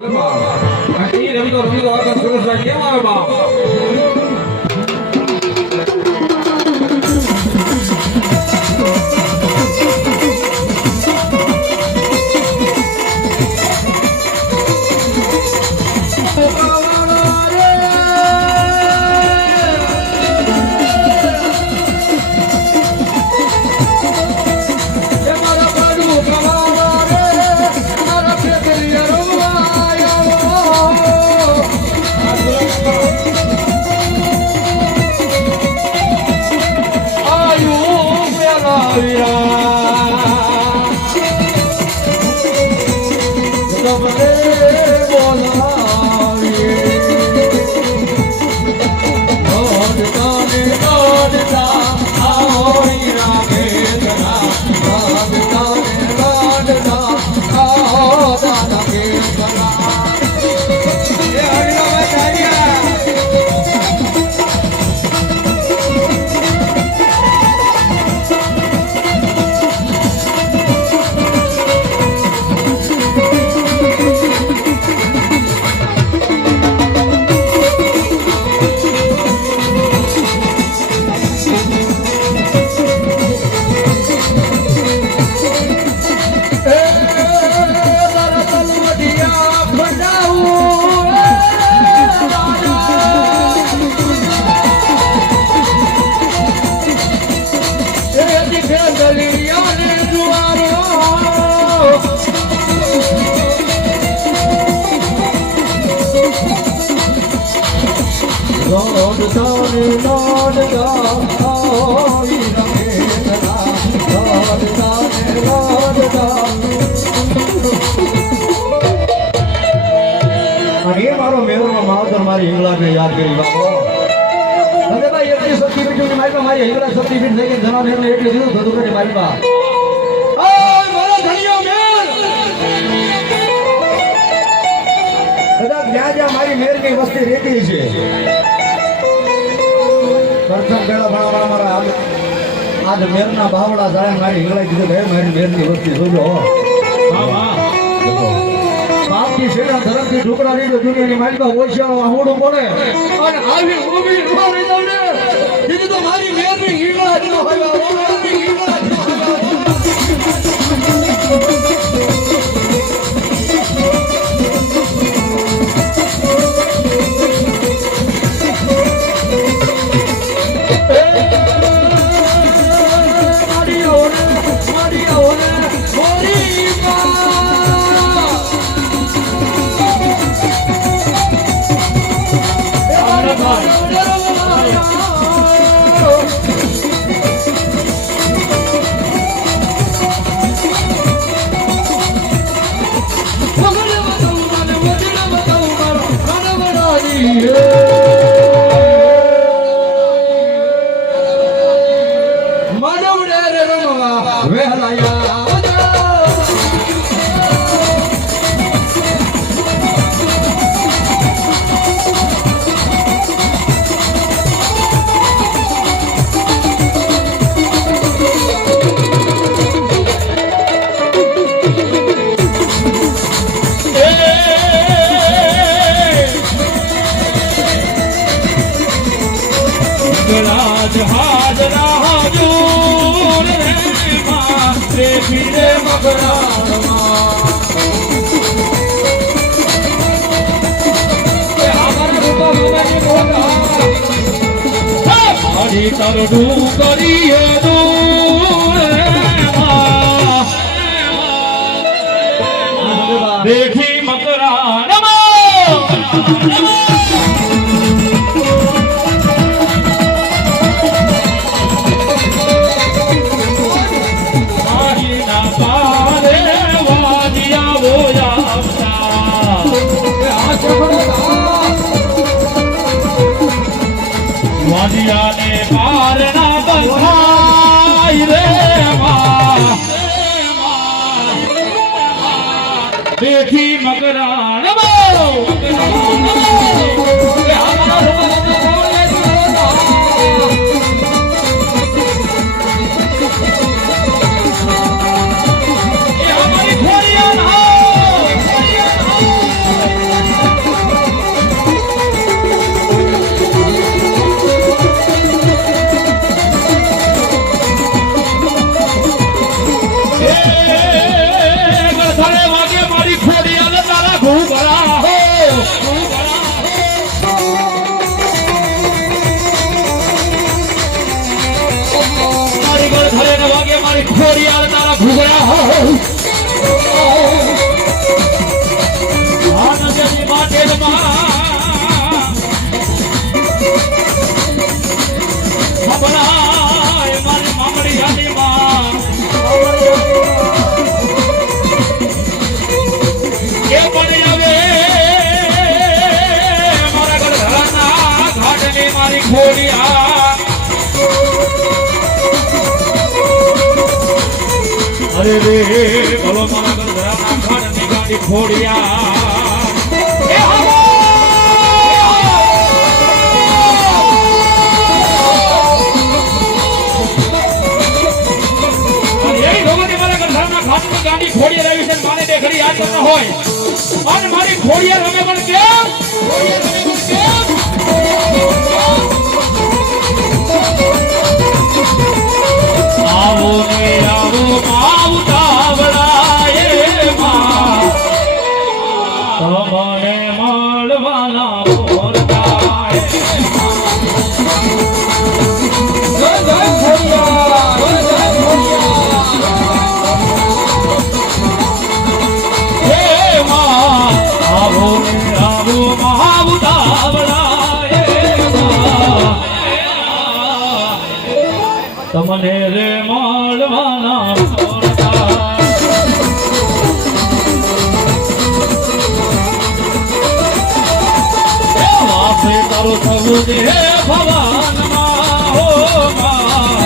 રમી તો સુરેશભાઈ કેમ આવે બા મારી હિંગળાને યાદ કરી બાપો હવે ભાઈ એટલી શક્તિ પીઠ મારી મારી હિંગળા શક્તિ પીઠ થઈ ગઈ જનાબ એમને એટલી દીધું થતું કરી મારી બા મારો ધણીયો મેર કદાચ જ્યાં જ્યાં મારી મેરની વસ્તી રેતી છે પ્રથમ પેલા ભણા મારા આજ મેરના બાવડા જાય મારી હિંગળા કીધું હે મારી મેરની વસ્તી જોજો બાપની સેના ધરમથી ઢુકડા લીધો દુનિયાની માલિકા ઓછિયાનો આહોડું પડે અને આવી ઊભી ઊભા રહી જાવ ને દીદી તો મારી મેરની હિંગળા જ ન હોય મેરની હિંગળા જ ન તરડું કરીએ દેખી મકરા વાદિયાને પારના બંધાઈ રે દેખી મકરા ઘૂઘરા હો મારી ગળ ઘરે ન વાગે મારી ખોડિયાર તારા ઘૂઘરા હો આનંદની માટે ખબરાય મારી મામડી જાની માં કે પડી આવે મારા ઘરના ઘાટની મારી ખોડિયા અરે રે બોલો મારા ઘરના ઘાટની ગાડી ખોડિયા એ હવો ગાડી ખોડિયા રહી છે મારે દેખડી યાદ ન હોય અને મારી ખોડિયા રમે પણ કેમ આવો ને આવો માવતાવડાએ માં તમને મળવાના બોલતાએ જય જય ખોડિયા જય જય ખોડિયા આવો ને આવો માવતાવડાએ તમને રે મળવાના બોલતા વાપે તારો થવું દે ભવાનમાં હો માં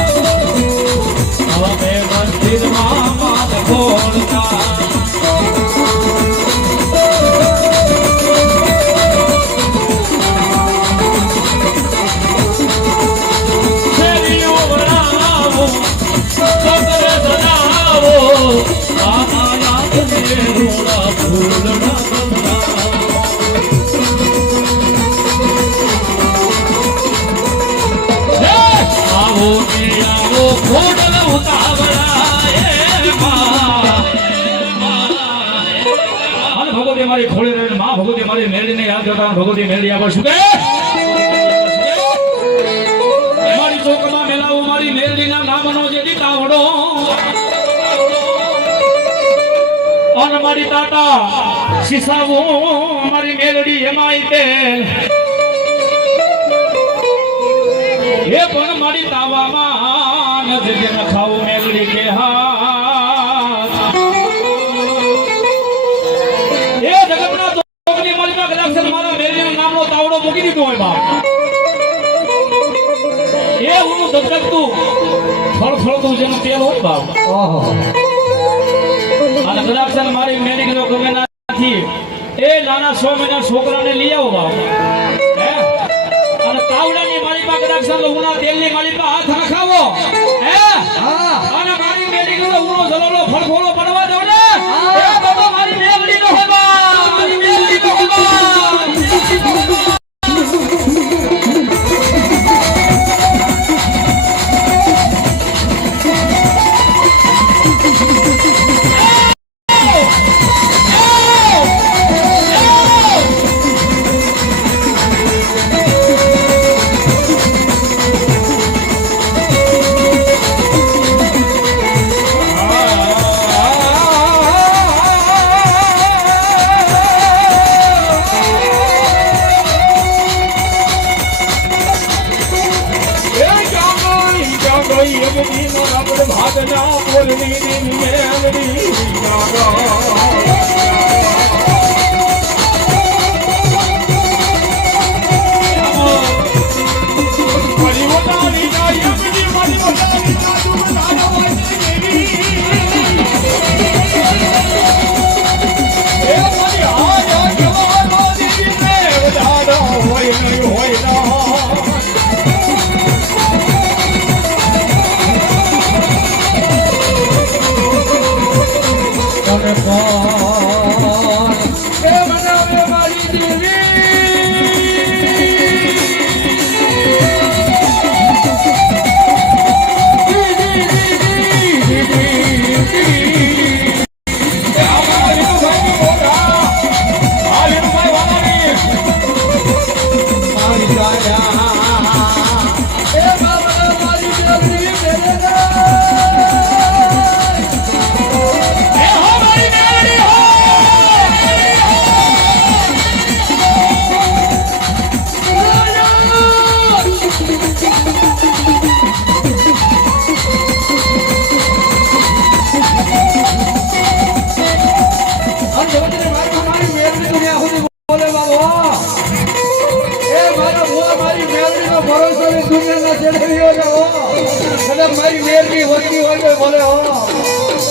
હવે મંદિરમાં માત બોલતા ભગવતી મારી ખોળી રહી માં ભગવતી મારી મેળીને યાદ કરતા ભગવતી મેળી આગળ શું કે મારી ચોકમાં મેલાવો મારી મેળીના નામનો જે દીતાવડો અને મારી તાતા શીશાવો મારી મેલડી એમાં તે એ પણ મારી તાવામાં નથી ન ખાવું મેલડી કે હા એ જગતના ચોકની માલિકા કદાચ મારા મેલડીના નામનો તાવડો મૂકી દીધો હોય બાપ એ હું ધગધગતું ફળફળતું જેનું તેલ હોય બાપ ઓહો અને કદાચ મારી મેડિકલ ગમે નથી એ નાના 100 મહિના છોકરાને લઈ આવો બાપ હે અને તાવડાની મારી પાસે કદાચ લહુના તેલની મારી પાસે હાથ નખાવો હે હા અને મારી મેડિકલ લહુનો જલોલો ફળફોળો પડવા દો ને એ બાબા મારી મેગડી નો હોય બા મારી મેગડી નો હોય બા બોલે બાબા એ મારા ભુવા મારી મેરડીનો ભરોસો ની દુનિયાના ચેડવીઓ છે હો કદાચ મારી મેરડી વસ્તી હોય તો બોલે હો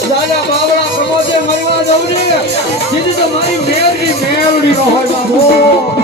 દાદા બાબડા પ્રમોદે મરવા જવું ને સીધી તો મારી મેરડી મેરડી નો હોય બાબો